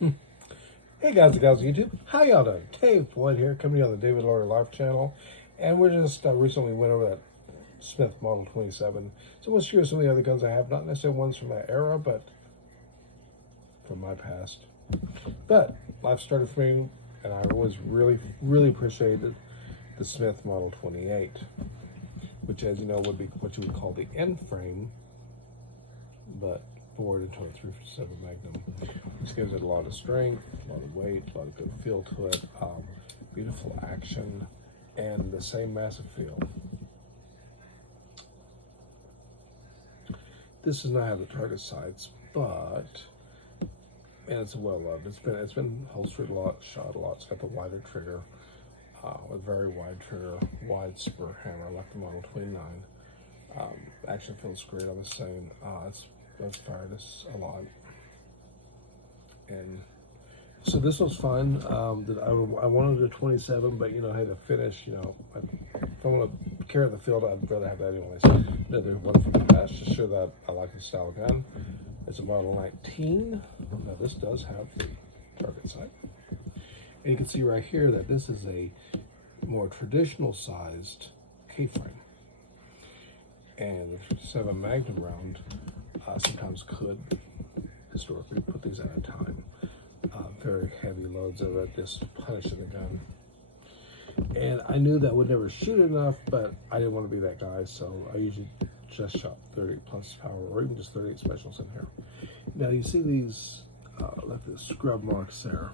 Hey guys and gals on YouTube, how y'all doing? Dave Floyd here, coming to you on the David-Laurie-Life channel, and we're just recently went over that Smith Model 27. So we'll share some of the other guns I have, not necessarily ones from that era, but from my past. But life started for me, and I always really appreciated the Smith Model 28, which, as you know, would be what you would call the end frame, but forward into a 357 Magnum, which gives it a lot of strength, a lot of weight, a lot of good feel to it, beautiful action, and the same massive feel. This does not have the target sights, and it's well loved. It's been holstered a lot, shot a lot. It's got the wider trigger, a very wide trigger, wide spur hammer like the Model 29. Action feels great on the same. That's fired us a lot, and so this was fun. That I wanted a 27, but hey, the finish, if I want to carry the field, I'd rather have that anyways. Another one from the past to show that I like the style gun. It's a Model 19. Now this does have the target sight, and you can see right here that this is a more traditional sized K-frame, and the 57 Magnum round sometimes could historically put these at a time. Very heavy loads of it, just punishing the gun. And I knew that would never shoot enough, but I didn't want to be that guy, so I usually just shot 30 plus power, or even just 38 specials in here. Now you see these, like the scrub marks there,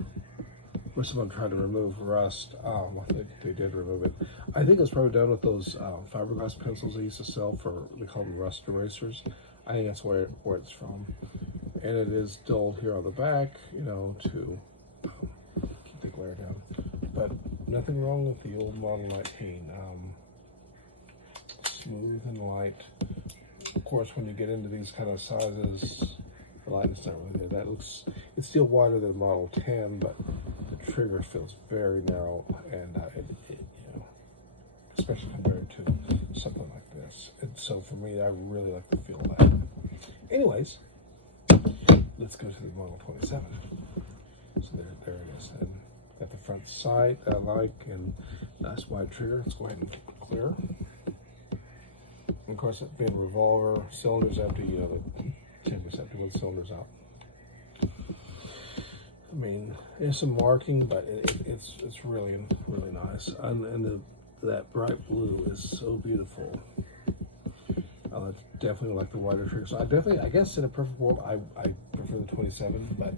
where someone tried to remove rust. I think they did remove it. I think it's probably done with those fiberglass pencils they used to sell for, they call them rust erasers. I think that's where it's from. And it is dulled here on the back, to keep the glare down. But nothing wrong with the old Model 19. Smooth and light. Of course, when you get into these kind of sizes, the lightness not really there. It's still wider than Model 10, but the trigger feels very narrow, and especially compared to something like this. And so for me, I really like the feel of that. Anyways, let's go to the Model 27. So there it is. And got the front sight that I like, and nice wide trigger. Let's go ahead and clear. And of course, it being revolver, cylinders empty, the chamber's empty with the cylinders out. I mean, there's some marking, but it's really nice. And that bright blue is so beautiful. I definitely like the wider trigger. So I guess in a perfect world, I prefer the 27, but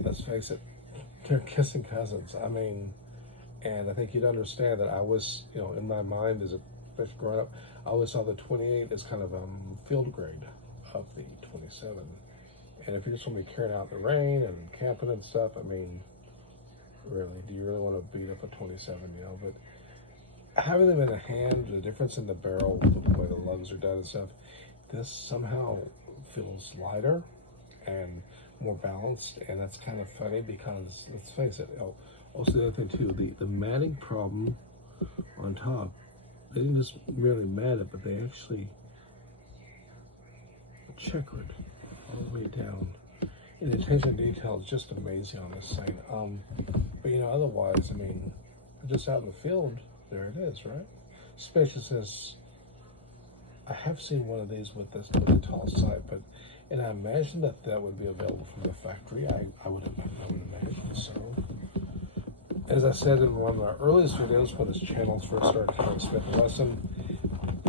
let's face it, they're kissing cousins. I mean, and I think you'd understand that I was, in my mind, especially growing up, I always saw the 28 as kind of field grade of the 27. And if you're just going to be carrying out in the rain and camping and stuff, I mean, really, do you really want to beat up a 27, But having them in a hand, the difference in the barrel, the way the lugs are done and stuff, this somehow feels lighter and more balanced, and that's kind of funny because, let's face it, also the other thing too, the matting problem on top, they didn't just merely mat it, but they actually checkered all the way down. And the attention to detail is just amazing on this thing. But otherwise, I mean, just out in the field, there it is, right? Especially since I have seen one of these with this tall sight, and I imagine that would be available from the factory. I would imagine so. As I said in one of my earliest videos when this channel first started covering Smith and Wesson,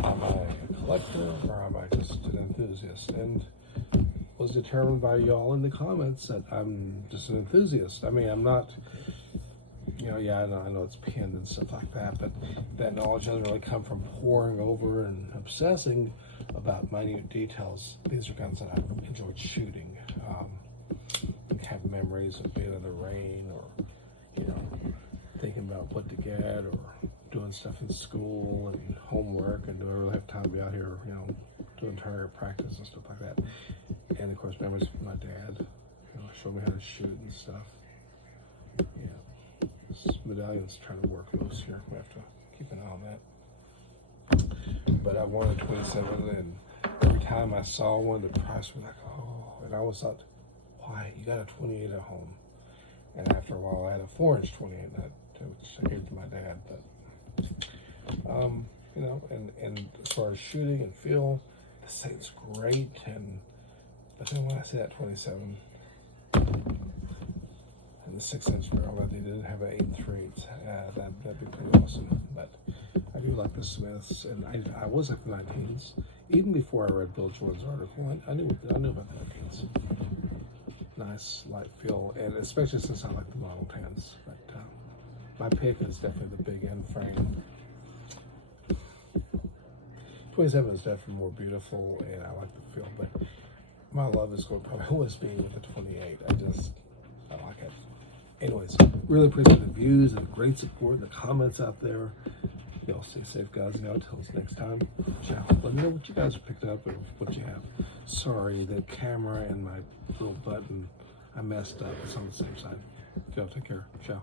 am I a collector or am I just an enthusiast? And was determined by y'all in the comments that I'm just an enthusiast. I mean, I'm not. I know it's pinned and stuff like that, but that knowledge doesn't really come from poring over and obsessing about minute details. These are guns that I've enjoyed shooting. Have memories of being in the rain, or thinking about what to get, or doing stuff in school and homework, and do I really have time to be out here, doing target practice and stuff like that. And of course, memories of my dad, showed me how to shoot and stuff. This medallion's trying to work loose here. We have to keep an eye on that. But I wanted 27, and every time I saw one, the price was like, oh, and I always thought, why? You got a 28 at home. And after a while, I had a 4-inch 28, which I gave to my dad. But, you know, and as far as shooting and feel, this thing's great. But then when I see that 27, and the 6-inch barrel that they didn't have an 8 3/8, that'd be pretty awesome. But I do like the Smiths, and I was at the 19s even before I read Bill Jordan's article. I knew about the 19s. Nice light feel, and especially since I like the Model 10s. But my pick is definitely the big end frame. 27 is definitely more beautiful, and I like the feel. But my love is going to probably always be with the 28. I like it. Anyways, really appreciate the views and the great support, the comments out there. Y'all stay safe, guys. And until next time, ciao. Let me know what you guys picked up and what you have. Sorry, the camera and my little button, I messed up. It's on the same side. Y'all take care. Ciao.